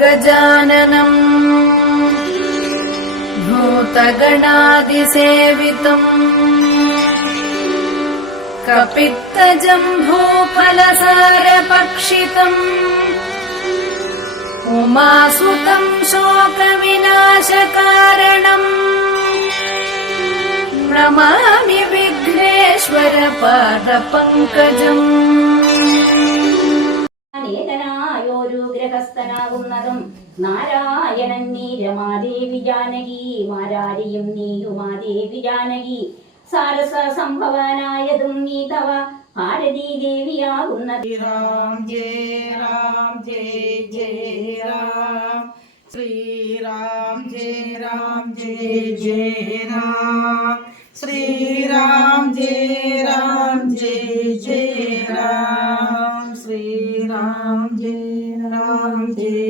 गजाननम् भूतगणादिसेवितम्। कपित्तजम्भूफलसारपक्षितम् उमासुतम् शोकविनाशकारणम्। नमामि विघ्नेश्वर ഒരു ഗ്രഹസ്ഥനാകുന്നതും നാരായണൻ നീ രമാദേവി ജാനകി മാരാരിയും നീയുമാദേവി ജാനകി. സാരസ സംഭവനായതും നീ തവ ഭാരതീ ദേവിയാകുന്ന രാം ജയ രാം ജയ ജയ രാം. ശ്രീരാം ജയ രാം ജയ ജയ രാം. ശ്രീരാം ജയ രാം ജയ ജയ രാം. ശ്രീരാം ജയ de